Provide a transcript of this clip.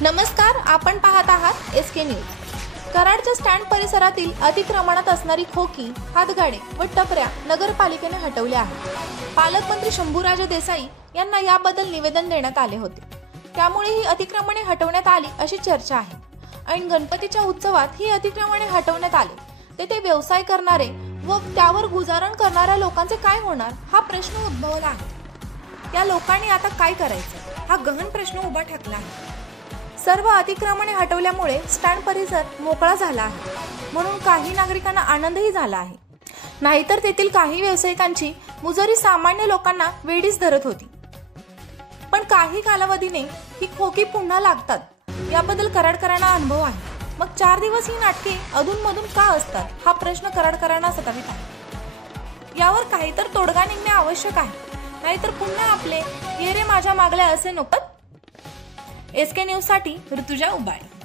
नमस्कार, आपण पाहत आहात एसके न्यूज। कराडच्या स्टँड परिसरातील अतिक्रमणात असणारी खोकी, हातगाडे व टपऱ्या नगरपालिकेने हटवल्या आहेत। पालकमंत्री शंभूराज देसाई यांना याबद्दल निवेदन देण्यात आले होते, त्यामुळे ही अतिक्रमणे हटवण्यात आली अशी चर्चा आहे। ऐन गणपतीच्या उत्सवात ही अतिक्रमणे हटवण्यात आले, तेथे व्यवसाय करणारे व त्यावर गुजारण करणाऱ्या लोकांचे काय होणार हा प्रश्न उद्भवला आहे। त्या लोकांनी आता काय करायचं हा गहन प्रश्न उभा ठाकला आहे। सर्व अतिक्रमणे हटवल्यामुळे स्टँड परिसर मोकळा झाला आहे, म्हणून काही नागरिकांना आनंदही झाला आहे। नाहीतर तेथील काही व्यावसायिकांची मुजोरी सामान्य लोकांना वेडीच धरत होती। पण काही कालावधीने ही खोकी पुन्हा लागतात, याबद्दल कराडकरांना अनुभव आहे। मग 4 दिवस ही नाटके अधूनमधून का असतात हा प्रश्न कराडकरांना सतावित आहे। यावर काहीतरी तोडगा निघणे आवश्यक आहे, नाहीतर पुन्हा आपले ये रे माझ्या मागल्या असे नको। एसके न्यूज साठी ऋतुजा उबाळे।